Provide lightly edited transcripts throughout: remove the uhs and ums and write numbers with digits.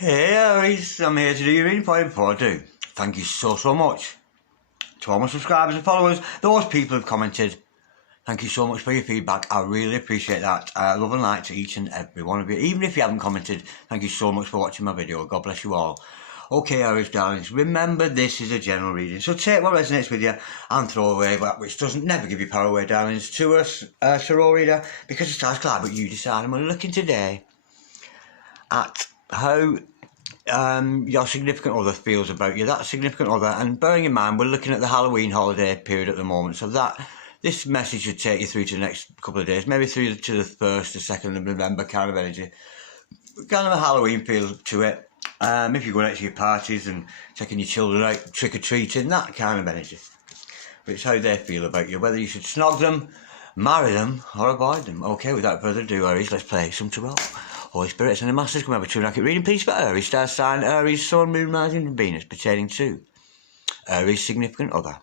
Hey Aries, I'm here to do your reading for you. Before I do, thank you so much to all my subscribers and followers, those people who've commented. Thank you so much for your feedback. I really appreciate that. Love and light to each and every one of you. Even if you haven't commented, thank you so much for watching my video. God bless you all. Okay, Aries darlings, remember this is a general reading, so take what resonates with you and throw away that which doesn't. Never give your power away, darlings, to us, tarot reader, because the stars collide, but you decide. And we're looking today at how your significant other feels about you, that significant other, and bearing in mind we're looking at the Halloween holiday period at the moment, so that this message should take you through to the next couple of days, maybe through to the 1st or 2nd of November kind of energy. Kind of a Halloween feel to it. If you're going out to your parties and taking your children out trick-or-treating, that kind of energy. But it's how they feel about you, whether you should snog them, marry them, or avoid them. Okay, without further ado, Aries, let's play some tarot. Holy Spirits and the Masters, come over to an accurate reading, please, for Aries, star sign, Aries, Sun, Moon, Rising, and Venus, pertaining to Aries' significant other.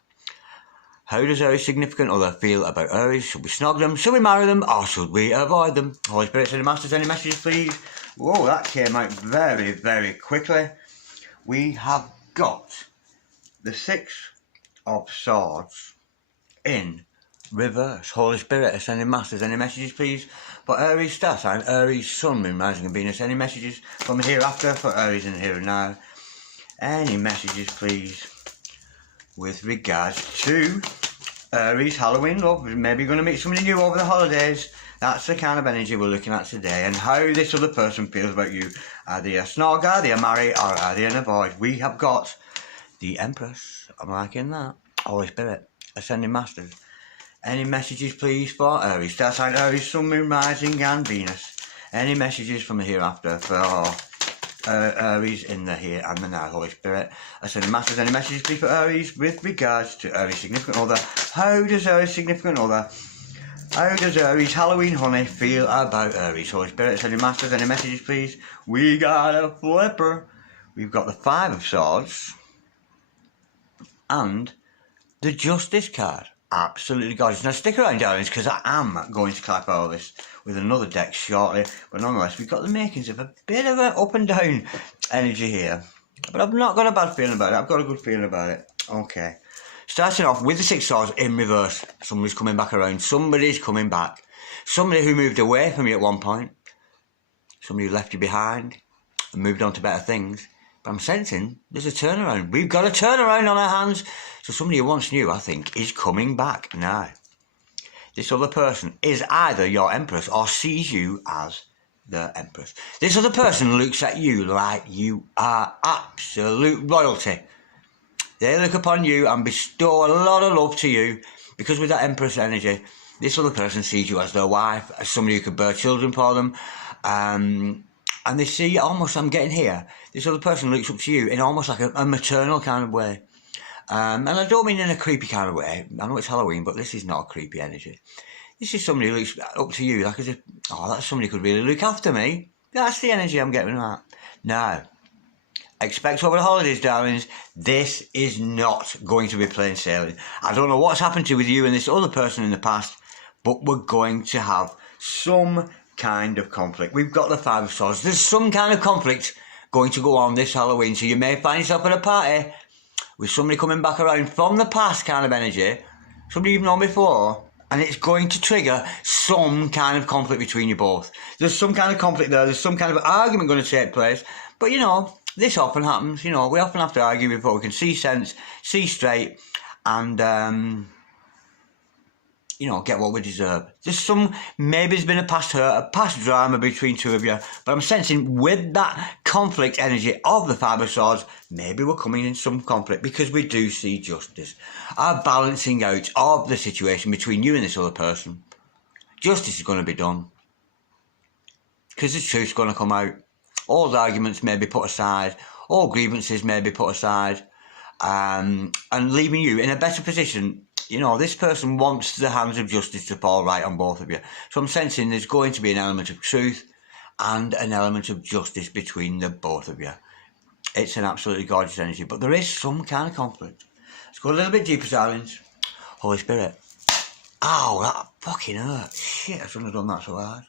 How does Aries' significant other feel about Aries? Should we snog them, should we marry them, or should we avoid them? Holy Spirits and the Masters, any messages, please? Whoa, that came out very quickly. We have got the 6 of Swords in reverse. Holy Spirit, sending Masters, any messages please for Aries star sign, Aries, Sun, Moon, Rising and Venus, any messages from hereafter for Aries in the here and now, any messages please with regards to Aries Halloween love. Maybe you're going to meet somebody new over the holidays. That's the kind of energy we're looking at today, and how this other person feels about you. Are they a snog, are they a marry, or are they an avoid? We have got the Empress. I'm liking that. Holy Spirit, ascending Masters. Any messages please for Aries, star sign Aries, Sun, Moon, Rising and Venus. Any messages from the hereafter for Aries in the here and the now. Holy Spirit, ascending Masters, any messages please for Aries with regards to Aries' significant other. How does Aries' significant other, how does Aries Halloween honey feel about Aries? Holy Spirit, ascending Masters, any messages please? We got a flipper. We've got the 5 of Swords and the Justice card. Absolutely gorgeous. Now stick around, darlings, because I am going to clap all this with another deck shortly. But nonetheless, we've got the makings of a bit of an up and down energy here. But I've not got a bad feeling about it. I've got a good feeling about it. Okay. Starting off with the 6 Swords in reverse. Somebody's coming back around. Somebody's coming back. Somebody who moved away from you at one point. Somebody who left you behind and moved on to better things. But I'm sensing there's a turnaround. We've got a turnaround on our hands. So somebody who once knew, I think, is coming back now. This other person is either your Empress or sees you as the Empress. This other person looks at you like you are absolute royalty. They look upon you and bestow a lot of love to you, because with that Empress energy, this other person sees you as their wife, as somebody who could bear children for them. And they see almost, I'm getting here, this other person looks up to you in almost like a maternal kind of way. And I don't mean in a creepy kind of way. I know it's Halloween, but this is not a creepy energy. This is somebody who looks up to you like as if, oh, that's somebody who could really look after me. That's the energy I'm getting at. Now, expect over the holidays, darlings, this is not going to be plain sailing. I don't know what's happened to with you and this other person in the past, but we're going to have some kind of conflict. We've got the 5 of Swords. There's some kind of conflict going to go on this Halloween, so you may find yourself at a party with somebody coming back around from the past kind of energy, somebody you've known before, and it's going to trigger some kind of conflict between you both. There's some kind of conflict there, there's some kind of argument going to take place, but you know, this often happens, you know, we often have to argue before we can see sense, see straight, and you know, get what we deserve. There's some, maybe there's been a past hurt, a past drama between two of you, but I'm sensing with that conflict energy of the 5 of Swords, maybe we're coming in some conflict, because we do see justice. Our balancing out of the situation between you and this other person. Justice is going to be done. Because the truth's going to come out. All the arguments may be put aside, all grievances may be put aside, and leaving you in a better position. You know, this person wants the hands of justice to fall right on both of you. So I'm sensing there's going to be an element of truth and an element of justice between the both of you. It's an absolutely gorgeous energy, but there is some kind of conflict. Let's go a little bit deeper, darlings. Holy Spirit. Ow, that fucking hurt. Shit, I shouldn't have done that so hard.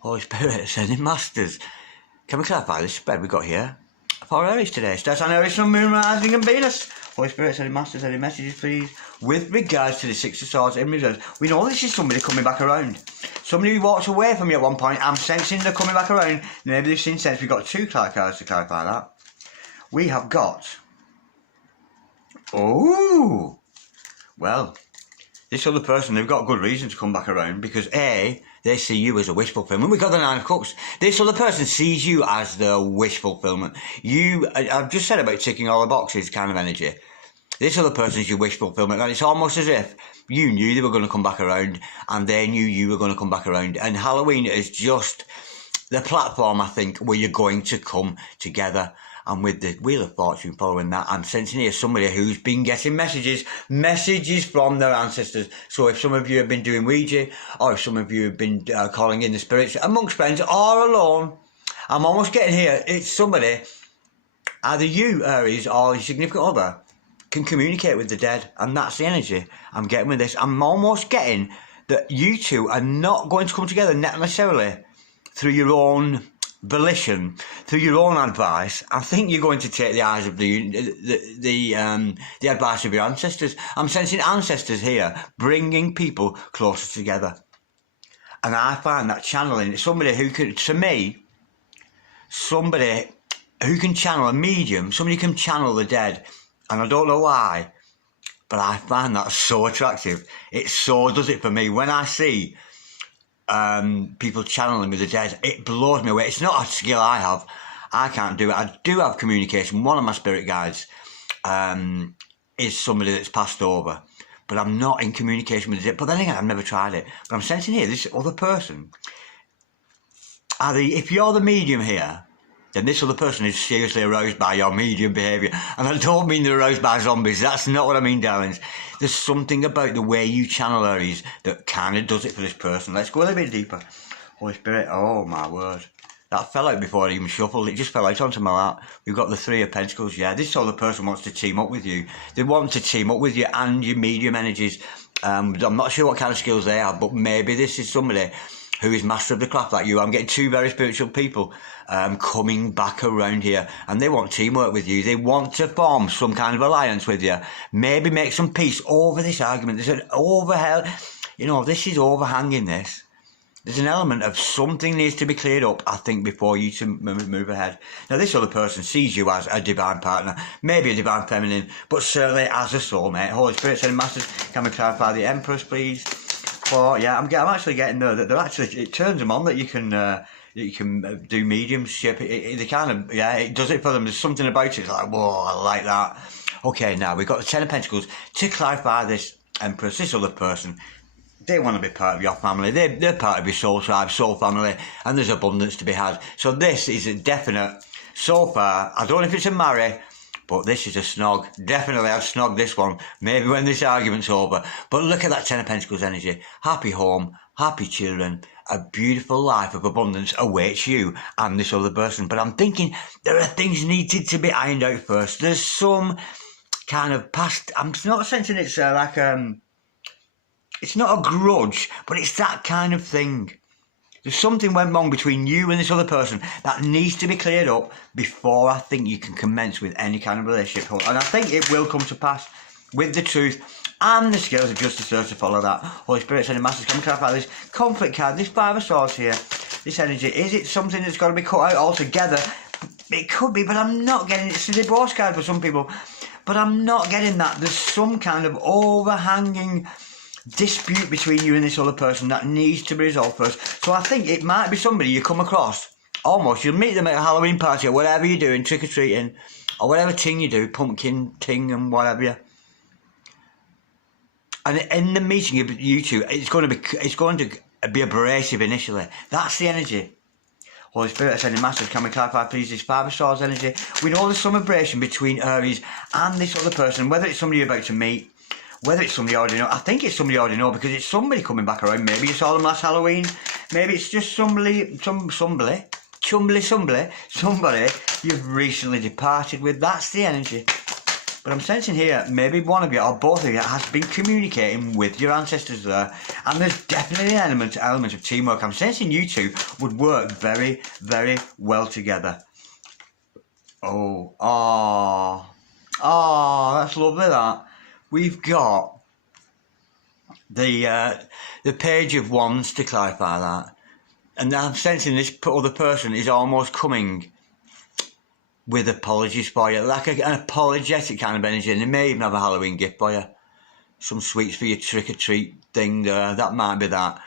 Holy Spirit, sending Masters. Can we clarify this spread we got here for Aries today? Starts on Aries, Sun, Moon, Rising and Venus. Holy Spirit, any masters, any messages, please? With regards to the Six of Swords in reverse, we know this is somebody coming back around. Somebody who walked away from you at one point. I'm sensing they're coming back around. Maybe they've seen sense. We've got 2 cards to clarify that. We have got... Oh! Well, this other person, they've got good reason to come back around because A, they see you as a wish fulfillment. We've got the 9 of Cups. This other person sees you as the wish fulfillment. I've just said about ticking all the boxes kind of energy. This other person is your wish fulfillment, and it's almost as if you knew they were going to come back around and they knew you were going to come back around. And Halloween is just the platform, I think, where you're going to come together. And with the Wheel of Fortune following that, I'm sensing here somebody who's been getting messages from their ancestors. So if some of you have been doing Ouija, or if some of you have been calling in the spirits amongst friends or alone, I'm almost getting here, it's somebody, either you, Aries, or your significant other, can communicate with the dead. And that's the energy I'm getting with this. I'm almost getting that you two are not going to come together necessarily through your own volition, through your own advice. I think you're going to take the eyes of the advice of your ancestors. I'm sensing ancestors here bringing people closer together, and I find that channeling somebody who could, to me, somebody who can channel a medium, somebody who can channel the dead, and I don't know why, but I find that so attractive. It so does it for me when I see people channeling with the dead. It blows me away. It's not a skill I have. I can't do it. I do have communication. One of my spirit guides is somebody that's passed over, but I'm not in communication with the dead. But then again, I've never tried it. But I'm sensing here, this other person, if you're the medium here, then this other person is seriously aroused by your medium behaviour. And I don't mean they're aroused by zombies. That's not what I mean, darlings. There's something about the way you channel Aries that kind of does it for this person. Let's go a little bit deeper. Holy Spirit, oh my word. That fell out before I even shuffled. It just fell out onto my lap. We've got the 3 of Pentacles, yeah. This other person wants to team up with you. They want to team up with you and your medium energies. I'm not sure what kind of skills they have, but maybe this is somebody who is master of the craft like you. I'm getting 2 very spiritual people coming back around here, and they want teamwork with you. They want to form some kind of alliance with you. Maybe make some peace over this argument. There's an this is overhanging this. There's an element of something needs to be cleared up, I think, before you to move ahead. Now, this other person sees you as a divine partner, maybe a divine feminine, but certainly as a soulmate. Holy Spirit, Sending Masters, can we clarify the Empress, please? Yeah, I'm actually getting there that they're actually, it turns them on that you can do mediumship. It kind of, yeah, it does it for them. There's something about it. It's like, whoa, I like that. Okay, now we've got the 10 of Pentacles. To clarify this Empress, this other person, they want to be part of your family. They're part of your soul tribe, soul family, and there's abundance to be had. So this is a definite, so far, I don't know if it's a marry, but this is a snog. Definitely I've snogged this one. Maybe when this argument's over. But look at that 10 of Pentacles energy. Happy home, happy children, a beautiful life of abundance awaits you and this other person. But I'm thinking there are things needed to be ironed out first. There's some kind of past... I'm not sensing it's it's not a grudge, but it's that kind of thing. There's something went wrong between you and this other person that needs to be cleared up before I think you can commence with any kind of relationship. And I think it will come to pass with the truth and the scales of justice there to follow that. Holy Spirit, Sending Masters, can we clarify this conflict card, this 5 of Swords here, this energy? Is it something that's got to be cut out altogether? It could be, but I'm not getting it. It's a divorce card for some people, but I'm not getting that. There's some kind of overhanging dispute between you and this other person that needs to be resolved first. So I think it might be somebody you come across, almost, you'll meet them at a Halloween party or whatever you're doing, trick-or-treating, or whatever ting you do, pumpkin ting and whatever. And in the meeting of you two, it's going to be abrasive initially. That's the energy. Holy Spirit, Sending Masters, can we clarify please this 5 of Swords energy? We know there's some abrasion between Aries and this other person, whether it's somebody you're about to meet, whether it's somebody you already know. I think it's somebody you already know because it's somebody coming back around. Maybe you saw them last Halloween. Maybe it's just somebody you've recently departed with. That's the energy. But I'm sensing here, maybe one of you or both of you has been communicating with your ancestors there. And there's definitely an element of teamwork. I'm sensing you two would work very, very well together. Oh, that's lovely, that. We've got the Page of Wands to clarify that. And I'm sensing this other person is almost coming with apologies for you, like an apologetic kind of energy, and they may even have a Halloween gift for you. Some sweets for your trick-or-treat thing there, that might be that.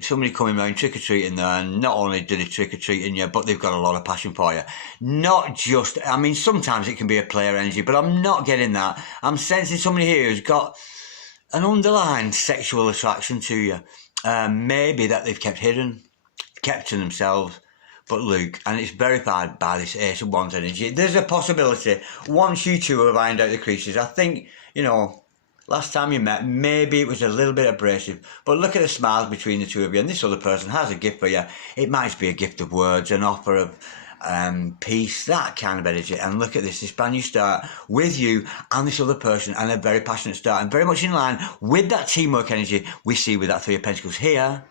Somebody coming around trick-or-treating there, and not only do they trick-or-treating you, but they've got a lot of passion for you. Not just, I mean, sometimes it can be a player energy, but I'm not getting that. I'm sensing somebody here who's got an underlying sexual attraction to you. Maybe that they've kept hidden, kept to themselves. But Luke, and it's verified by this Ace of Wands energy, there's a possibility, once you two have ironed out the creases, I think, you know, last time you met, maybe it was a little bit abrasive, but look at the smiles between the two of you, and this other person has a gift for you. It might be a gift of words, an offer of peace, that kind of energy. And look at this brand new start with you and this other person, and a very passionate start, and very much in line with that teamwork energy we see with that Three of Pentacles here.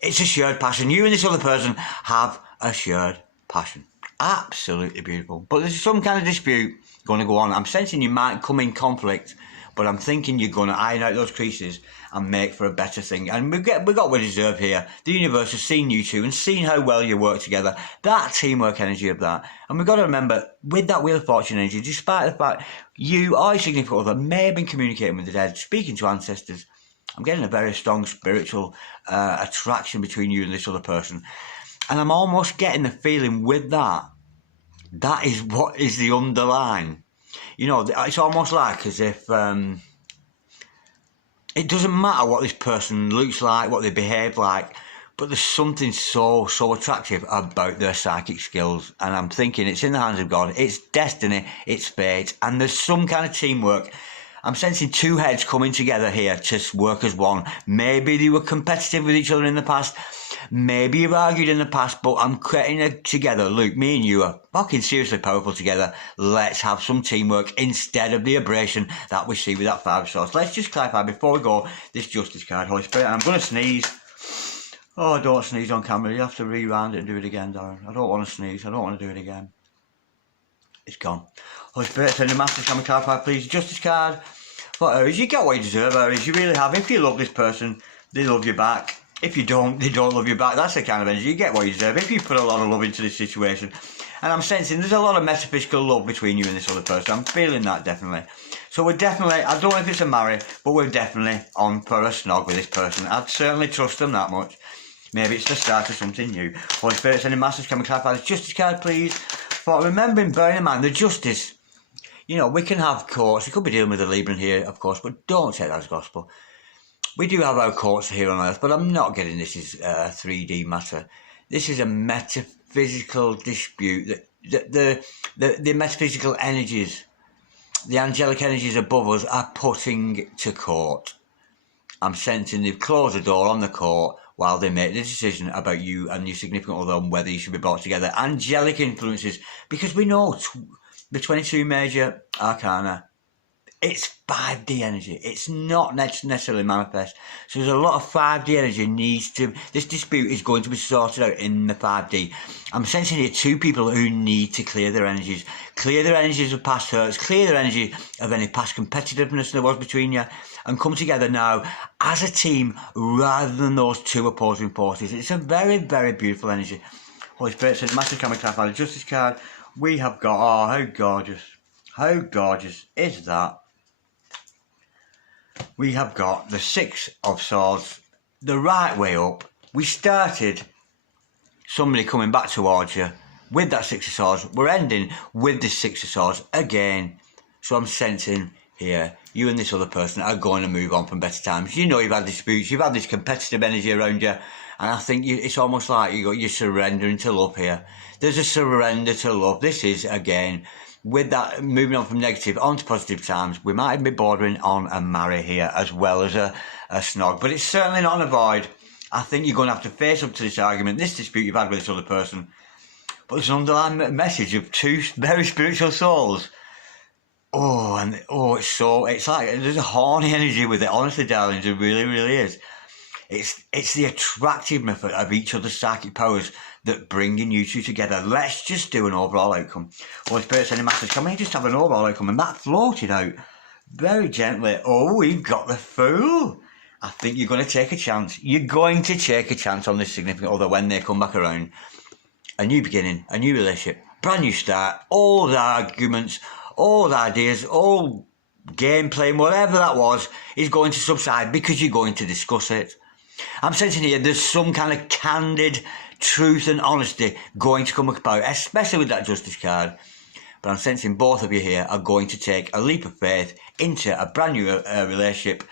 It's a shared passion. You and this other person have a shared passion. Absolutely beautiful. But there's some kind of dispute going to go on. I'm sensing you might come in conflict, but I'm thinking you're going to iron out those creases and make for a better thing. And we got what we deserve here. The universe has seen you two and seen how well you work together. That teamwork energy of that. And we've got to remember, with that Wheel of Fortune energy, despite the fact you or your significant other may have been communicating with the dead, speaking to ancestors, I'm getting a very strong spiritual attraction between you and this other person. And I'm almost getting the feeling with that, that is what is the underline. You know, it's almost like as if it doesn't matter what this person looks like, what they behave like, but there's something so attractive about their psychic skills. And I'm thinking it's in the hands of God, it's destiny, it's fate, and there's some kind of teamwork. I'm sensing two heads coming together here to work as one. Maybe they were competitive with each other in the past. Maybe you've argued in the past, but I'm getting it together. Luke, me and you are fucking seriously powerful together. Let's have some teamwork instead of the abrasion that we see with that Five of Swords. Let's just clarify before we go this Justice card, Holy Spirit. And I'm going to sneeze. Oh, don't sneeze on camera. You have to rewind it and do it again, Darren. I don't want to sneeze. I don't want to do it again. It's gone. Holy Spirit, send your Masters, can we clarify, please? Justice card for Aries. You get what you deserve, Aries. You really have. If you love this person, they love you back. If you don't, they don't love you back. That's the kind of energy. You get what you deserve. If you put a lot of love into this situation, and I'm sensing there's a lot of metaphysical love between you and this other person. I'm feeling that, definitely. So we're definitely, I don't know if it's a marry, but we're definitely on for a snog with this person. I'd certainly trust them that much. Maybe it's the start of something new. Holy Spirit, sending Masters, can we clarify this Justice card, please? But remembering, bearing in mind, the Justice, you know, we can have courts. We could be dealing with a Libran here, of course, but don't take that as gospel. We do have our courts here on Earth, but I'm not getting this is 3D matter. This is a metaphysical dispute. The metaphysical energies, the angelic energies above us are putting to court. I'm sensing they've closed the door on the court while they make the decision about you and your significant other and whether you should be brought together. Angelic influences, because we know the 22 major arcana, it's 5D energy. It's not necessarily manifest. So there's a lot of 5D energy needs to... This dispute is going to be sorted out in the 5D. I'm sensing here two people who need to clear their energies. Clear their energies of past hurts. Clear their energy of any past competitiveness there was between you. And come together now as a team rather than those two opposing forces. It's a very, very beautiful energy. Holy Spirit says, Master Camera Clarify the Justice card. We have got... Oh, how gorgeous. How gorgeous is that? We have got the Six of Swords, the right way up. We started somebody coming back towards you with that Six of Swords. We're ending with this Six of Swords again. So I'm sensing here, you and this other person are going to move on from better times. You know you've had disputes, you've had this competitive energy around you, and I think it's almost like you're surrendering to love here. There's a surrender to love. This is, again, with that moving on from negative onto positive times, we might even be bordering on a marry here as well as a snog. But it's certainly not an avoid. I think you're going to have to face up to this argument, this dispute you've had with this other person. But there's an underlying message of two very spiritual souls Oh, and oh, it's like there's a horny energy with it. Honestly, darlings, it really, really is. It's the attractiveness of each other's psychic powers that bringing you two together. Let's just do an overall outcome. Holy Spirit sending message, can we just have an overall outcome? And that floated out very gently. Oh, we've got the Fool. I think you're going to take a chance. You're going to take a chance on this significant other when they come back around. A new beginning, a new relationship, brand new start, old arguments, old ideas, old gameplay, whatever that was, is going to subside because you're going to discuss it. I'm sensing here there's some kind of candid truth and honesty going to come about, especially with that Justice card. But I'm sensing both of you here are going to take a leap of faith into a brand new relationship.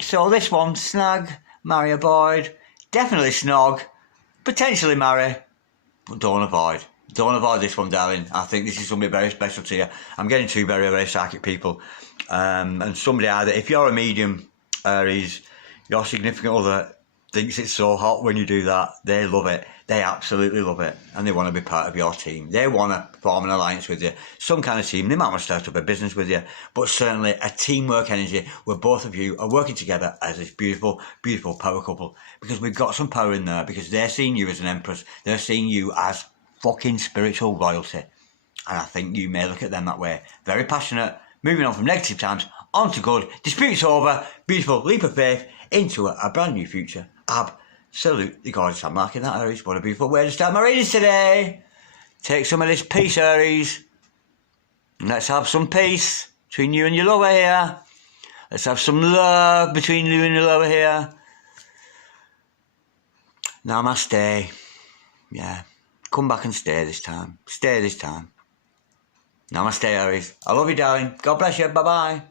So this one, Snag, marry, avoid, definitely Snog, potentially marry, but don't avoid. Don't avoid this one, darling. I think this is somebody very special to you. I'm getting two very, very psychic people. And somebody either, if you're a medium, Aries, your significant other thinks it's so hot when you do that. They love it. They absolutely love it. And they want to be part of your team. They want to form an alliance with you. Some kind of team. They might want to start up a business with you. But certainly a teamwork energy where both of you are working together as this beautiful, beautiful power couple. Because we've got some power in there. Because they're seeing you as an empress. They're seeing you as fucking spiritual royalty. And I think you may look at them that way. Very passionate. Moving on from negative times on to good. Disputes over. Beautiful leap of faith into a brand new future. Absolutely gorgeous. I'm marking that, Aries. What a beautiful way to start my readings today. Take some of this peace, Aries. And let's have some peace between you and your lover here. Let's have some love between you and your lover here. Namaste. Yeah. Come back and stay this time. Stay this time. Namaste, Aries. I love you, darling. God bless you. Bye-bye.